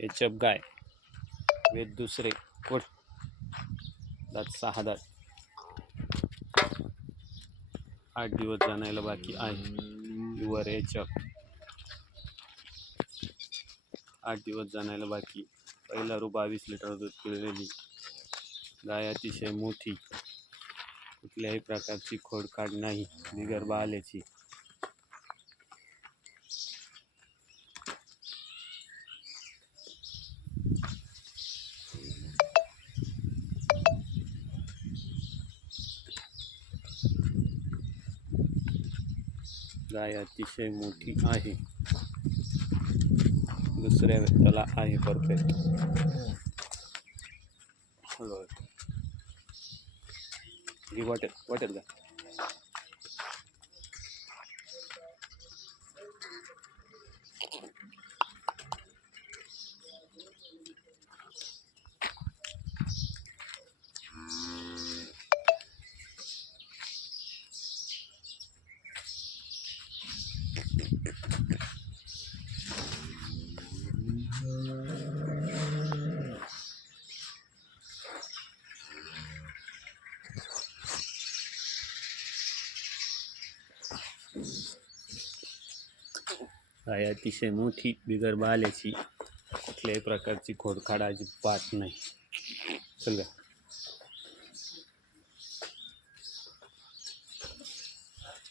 एचप गाय वेद दुसरे. कोट दात सहा दात आठ दिवस जाणायला बाकी आहे. वर एचप आठ दिवस जाणायला बाकी. पहिला रू बावीस लिटर दूध पिळलेली. गाय अतिशय मोठी. कुठल्याही प्रकारची खोडकाड नाही. बिगर आल्याची गाय अतिशय मोठी आहे. दुसऱ्या व्यक्तीला आहे परफेक्ट हळूहळू. ही वाटेल वाटेल का काय अतिशय मोठी बिगर बाल्याची कुठल्याही प्रकारची खोडखाड अजिबात नाही. चल